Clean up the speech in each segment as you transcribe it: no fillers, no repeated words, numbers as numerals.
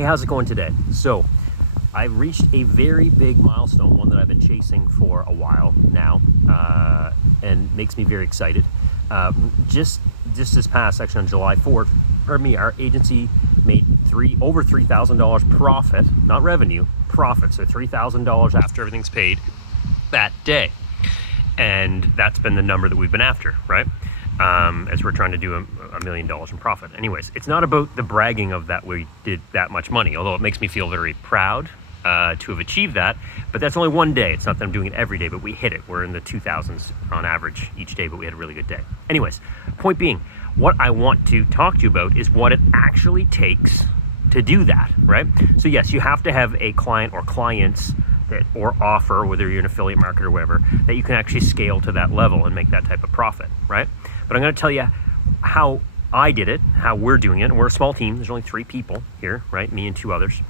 Hey, how's it going today? So, I've reached a very big milestone, one that I've been chasing for a while now, and makes me very excited. Just this past, actually on July 4th, our agency made over $3,000 profit, not revenue, profit. So $3,000 after everything's paid that day. And that's been the number that we've been after, right? As we're trying to do $1 million in profit. Anyways, it's not about the bragging of that we did that much money, although it makes me feel very proud to have achieved that. But that's only one day. It's not that I'm doing it every day, but we hit it. We're in the 2000s on average each day, but we had a really good day. Anyways, point being, what I want to talk to you about is what it actually takes to do that, right? So yes, you have to have a client or clients or offer, whether you're an affiliate marketer or whatever, that you can actually scale to that level and make that type of profit, right? But I'm going to tell you how I did it, how we're doing it. And we're a small team. There's only 3 people here, right? Me and 2 others.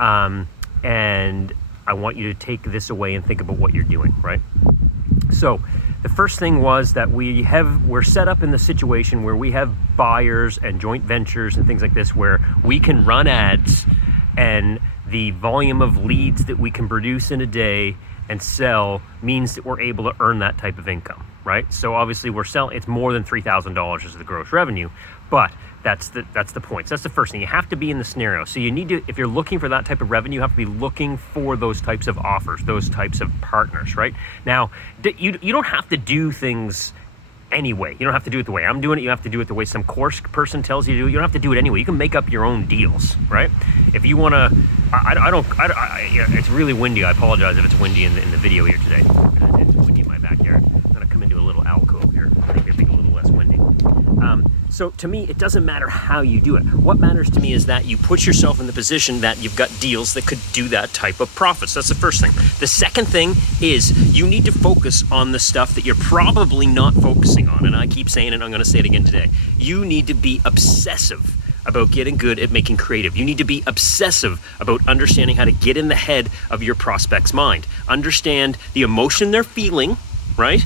And I want you to take this away and think about what you're doing, right? So the first thing was that we're set up in the situation where we have buyers and joint ventures and things like this where we can run ads, and the volume of leads that we can produce in a day and sell means that we're able to earn that type of income, right? So obviously we're selling, it's more than $3,000 is the gross revenue, but that's the point. So that's the first thing. You have to be in the scenario. So you need to, if you're looking for that type of revenue, you have to be looking for those types of offers, those types of partners, right? Now, you don't have to do things anyway. You don't have to do it the way I'm doing it. You have to do it the way some course person tells you to do it. You don't have to do it anyway. You can make up your own deals, right? If you want to, it's really windy. I apologize if it's windy in the video here today. It's windy in my backyard. I'm going to come into a little alcove here. Make it a little less windy. So to me, it doesn't matter how you do it. What matters to me is that you put yourself in the position that you've got deals that could do that type of profits. That's the first thing. The second thing is you need to focus on the stuff that you're probably not focusing on. And I keep saying it, I'm going to say it again today. You need to be obsessive about getting good at making creative. You need to be obsessive about understanding how to get in the head of your prospect's mind. Understand the emotion they're feeling, right?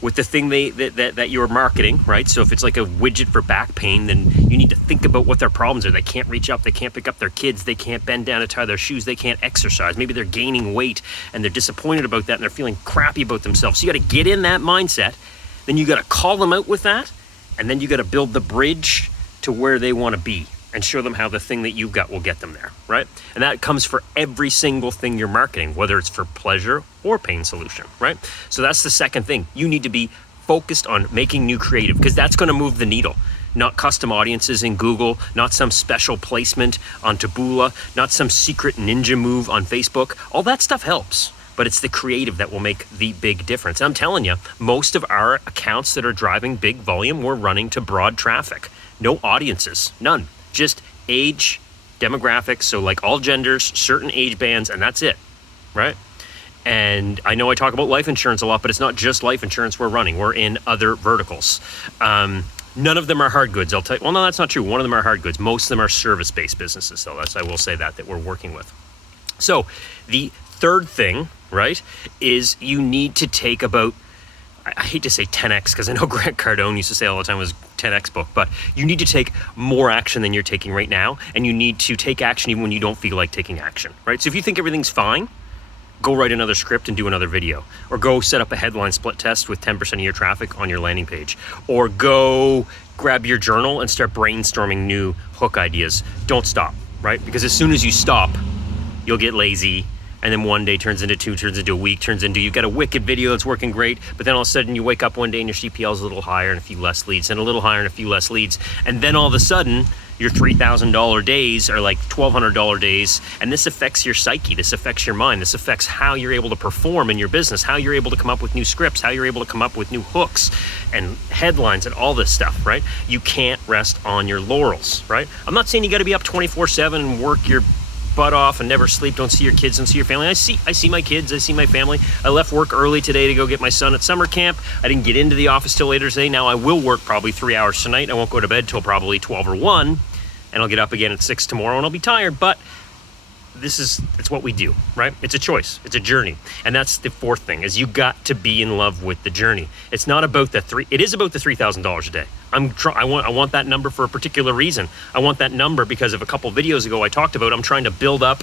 With the thing that you're marketing, right? So if it's like a widget for back pain, then you need to think about what their problems are. They can't reach up, they can't pick up their kids, they can't bend down to tie their shoes, they can't exercise. Maybe they're gaining weight and they're disappointed about that and they're feeling crappy about themselves. So you got to get in that mindset, then you got to call them out with that, and then you got to build the bridge to where they want to be and show them how the thing that you've got will get them there, right? And that comes for every single thing you're marketing, whether it's for pleasure or pain solution, right? So that's the second thing. You need to be focused on making new creative, because that's going to move the needle. Not custom audiences in Google, not some special placement on Taboola, not some secret ninja move on Facebook. All that stuff helps, but it's the creative that will make the big difference. And I'm telling you, most of our accounts that are driving big volume, we're running to broad traffic. No audiences, none. Just age, demographics, so like all genders, certain age bands, and that's it, right? And I know I talk about life insurance a lot, but it's not just life insurance we're running. We're in other verticals. None of them are hard goods. I'll tell you, well, no, that's not true. One of them are hard goods. Most of them are service-based businesses, so I will say that we're working with. So the third thing, right, is you need to take about, I hate to say 10x, because I know Grant Cardone used to say all the time it was 10x book, but you need to take more action than you're taking right now, and you need to take action even when you don't feel like taking action, right? So if you think everything's fine, go write another script and do another video, or go set up a headline split test with 10% of your traffic on your landing page, or go grab your journal and start brainstorming new hook ideas. Don't stop, right? Because as soon as you stop, you'll get lazy. And then one day turns into 2, turns into a week, turns into you've got a wicked video that's working great, but then all of a sudden you wake up one day and your CPL is a little higher and a few less leads, and a little higher and a few less leads. And then all of a sudden, your $3,000 days are like $1,200 days, and this affects your psyche, this affects your mind, this affects how you're able to perform in your business, how you're able to come up with new scripts, how you're able to come up with new hooks and headlines and all this stuff, right? You can't rest on your laurels, right? I'm not saying you got to be up 24/7 and work your butt off and never sleep, don't see your kids, don't see your family. I see my kids, I see my family. I left work early today to go get my son at summer camp. I didn't get into the office till later today. Now I will work probably 3 hours tonight. I won't go to bed till probably 12 or 1, and I'll get up again at 6 tomorrow and I'll be tired, but it's what we do, right? It's a choice, it's a journey. And that's the fourth thing, is you got to be in love with the journey. It's not about it is about the $3,000 a day. I want that number for a particular reason. I want that number because of a couple videos ago I talked about, I'm trying to build up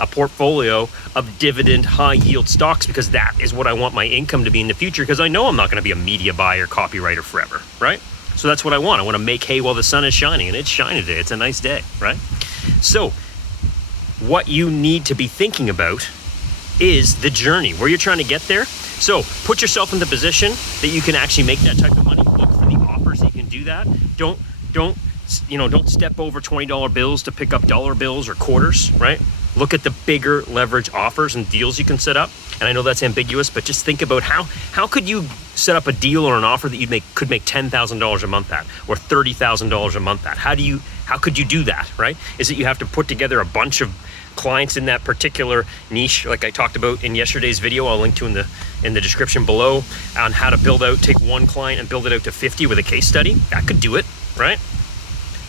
a portfolio of dividend high yield stocks, because that is what I want my income to be in the future, because I know I'm not going to be a media buyer, copywriter forever, right? So that's what I want. I want to make hay while the sun is shining, and it's shining today. It's a nice day, right? So what you need to be thinking about is the journey, where you're trying to get there. So put yourself in the position that you can actually make that type of money. Look for the offers that you can do that. Don't step over $20 bills to pick up dollar bills or quarters, right? Look at the bigger leverage offers and deals you can set up. And I know that's ambiguous, but just think about how could you set up a deal or an offer that could make $10,000 a month at, or $30,000 a month at? How could you do that, right? Is it you have to put together a bunch of clients in that particular niche, like I talked about in yesterday's video, I'll link to in the description below, on how to take one client and build it out to 50 with a case study. That could do it, right?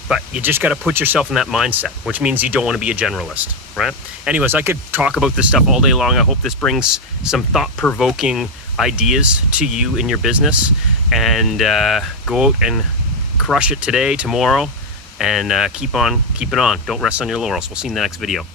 But you just got to put yourself in that mindset, which means you don't want to be a generalist, right? Anyways, I could talk about this stuff all day long. I hope this brings some thought-provoking ideas to you in your business, and go out and crush it today, tomorrow, and keep on keeping on. Don't rest on your laurels. We'll see you in the next video.